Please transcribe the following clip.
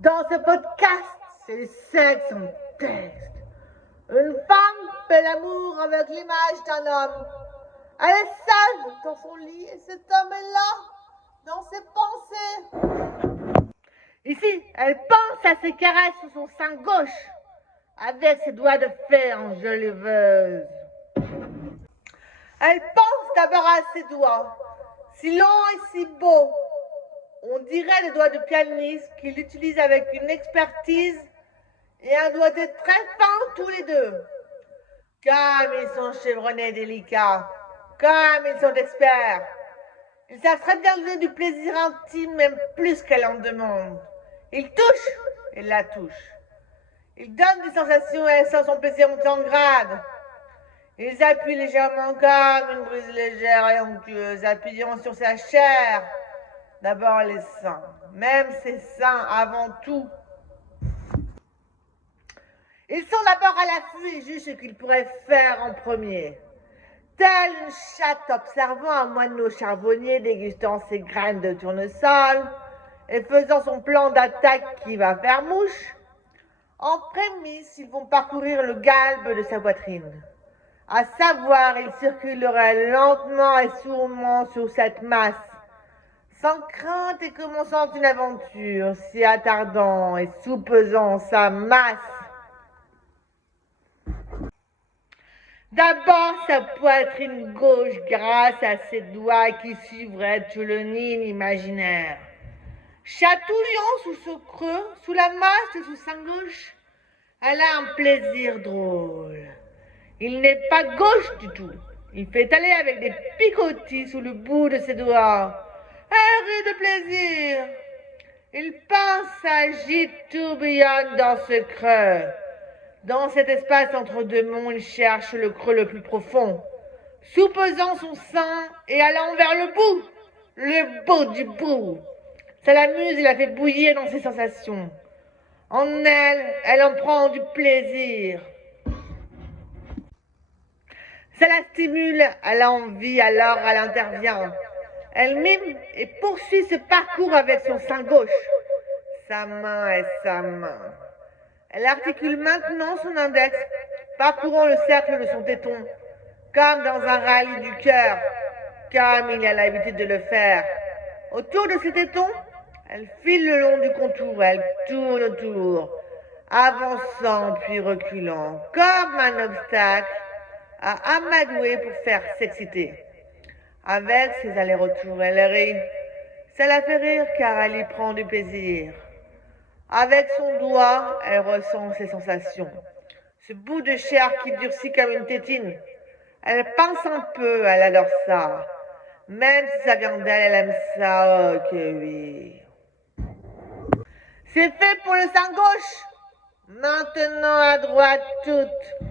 Dans ce podcast, c'est le sexe en texte. Une femme fait l'amour avec l'image d'un homme. Elle est seule dans son lit et cet homme est là, dans ses pensées. Ici, elle pense à ses caresses sur son sein gauche, avec ses doigts de fer enjoliveuse. Elle pense d'abord à ses doigts, si longs et si beaux. On dirait les doigts de pianiste qu'il utilise avec une expertise et un doigté très fin tous les deux. Comme ils sont chevronnés et délicats, comme ils sont experts. Ils savent très bien donner du plaisir intime, même plus qu'elle en demande. Ils touchent et la touchent. Ils donnent des sensations et elle sent son plaisir monter en grade. Ils appuient légèrement comme une brise légère et onctueuse, appuyant sur sa chair. D'abord les seins, même ses seins avant tout. Ils sont d'abord à l'affût et jugent ce qu'ils pourraient faire en premier. Telle une chatte observant un moineau charbonnier dégustant ses graines de tournesol et faisant son plan d'attaque qui va faire mouche, en prémisse, ils vont parcourir le galbe de sa poitrine. À savoir, ils circuleraient lentement et sourement sur cette masse, sans crainte et commençant une aventure, s'y attardant et soupesant sa masse. D'abord sa poitrine gauche grâce à ses doigts qui suivraient tout le nid imaginaire. Chatouillant sous ce creux, sous la masse de son sein gauche, elle a un plaisir drôle. Il n'est pas gauche du tout. Il fait aller avec des picotis sous le bout de ses doigts. Elle rit de plaisir. Il pense, s'agite, tourbillonne dans ce creux. Dans cet espace entre deux monts, il cherche le creux le plus profond, soupesant son sein et allant vers le bout du bout. Ça l'amuse et la fait bouillir dans ses sensations. En elle, elle en prend du plaisir. Ça la stimule, elle a envie, alors elle intervient. Elle mime et poursuit ce parcours avec son sein gauche. Sa main est sa main. Elle articule maintenant son index, parcourant le cercle de son téton, comme dans un rallye du cœur, comme il a l'habitude de le faire. Autour de ses tétons, elle file le long du contour, elle tourne autour, avançant puis reculant, comme un obstacle à amadouer pour faire s'exciter. Avec ses allers-retours, elle rit. Ça la fait rire car elle y prend du plaisir. Avec son doigt, elle ressent ses sensations. Ce bout de chair qui durcit comme une tétine. Elle pense un peu, elle adore ça. Même si ça vient d'elle, elle aime ça, oh que oui. C'est fait pour le sein gauche. Maintenant à droite toute.